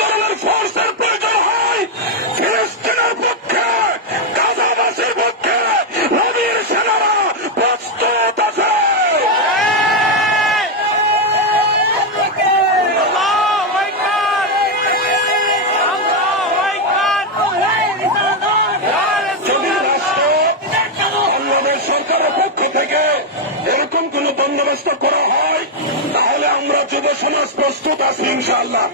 কোনো ফোর্সের প্রয়োজন হয়। ফিলিস্তিনের পক্ষে, গাজাবাসীর পক্ষে, নবীর সেনারা প্রস্তুত আছে। সরকারের পক্ষ থেকে এরকম কোন বন্দোবস্ত করা হয়, তাহলে আমরা যুব সমাজ প্রস্তুত আছি ইনশাল্লাহ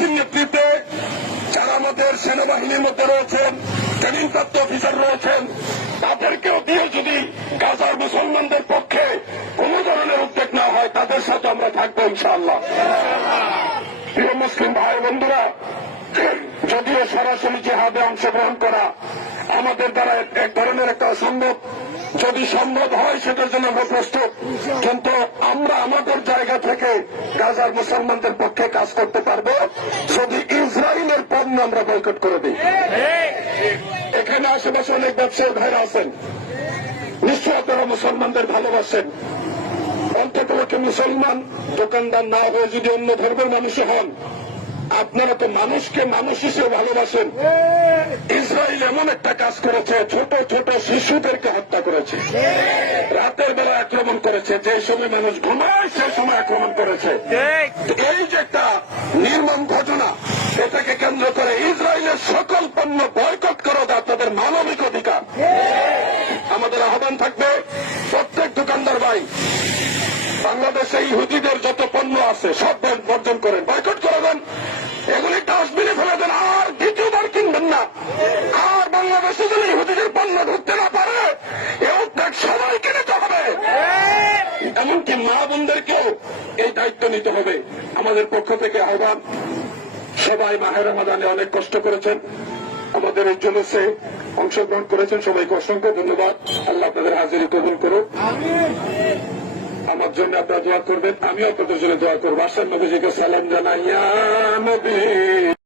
যদি নেতৃত্বে যারা আমাদের সেনাবাহিনীর মধ্যে রয়েছেন ট্রেনিং প্রাপ্ত অফিসার রয়েছেন, তাদেরকেও দিয়ে যদি গাজার মুসলমানদের পক্ষে কোন ধরনের উদ্যোগ না হয়, তাদের সাথে আমরা থাকব ইনশাআল্লাহ। প্রিয় মুসলিম ভাই বন্ধুরা, যদিও সরাসরি জেহাদে অংশগ্রহণ করা আমাদের দ্বারা এক- এক ধরনের একটা অসম্ভব, যদি সম্ভব হয় সেটার জন্য আমরা প্রস্তুত। কিন্তু আমরা আমাদের জায়গা থেকে গাজার মুসলমানদের পক্ষে কাজ করতে পারব। যদি ইসরায়েলের পণ্য আমরা বয়কট করে দিই। এখানে আশেপাশে অনেক ব্যবসায়ী ভাইরা আছেন। নিশ্চয় আপনারা মুসলমানদের ভালোবাসেন। অন্তত মুসলমান দোকানদার না হয়ে যদি অন্য ধর্মের মানুষ হন আপনারা তো মানুষকে মানুষ হিসেবে ভালোবাসেন। ইসরায়েল এমন একটা কাজ করেছে, ছোট ছোট শিশুদেরকে হত্যা করেছে। রাতের বেলা আক্রমণ করেছে, যে সময় মানুষ ঘুমায়, সে সময় আক্রমণ করেছে। এই যে একটা নির্মম ঘটনা, এটাকে কেন্দ্র করে ইসরায়েলের সকল পণ্য বয়কট করা তাদের মানবিক অধিকার। আমাদের আহ্বান থাকবে, প্রত্যেক দোকানদার ভাই, বাংলাদেশে ইহুদিদের যত পণ্য আছে, সব বর্জন করেন, বয়কট কিনবেন না। আর বাংলাদেশে যদি ইহুদিদের পণ্য ঢুকতে না পারে, এ উদ্যোগ সবাইকে নিতে হবে এমনকি মা বোনদেরকেও এই দায়িত্ব নিতে হবে। আমাদের পক্ষ থেকে আহ্বান, সবাই মাহের রমাদানে অনেক কষ্ট করেছেন, আমাদের এই জলসে অংশগ্রহণ করেছেন, সবাইকে অসংখ্য ধন্যবাদ। আল্লাহ আপনাদের হাজিরি কবুল করুন আমার জন্য আপনারা দোয়া করবেন, আমিও আপনাদের জন্য দোয়া করব। আসার নবীজিকে সালাম জানাইয়া নবী।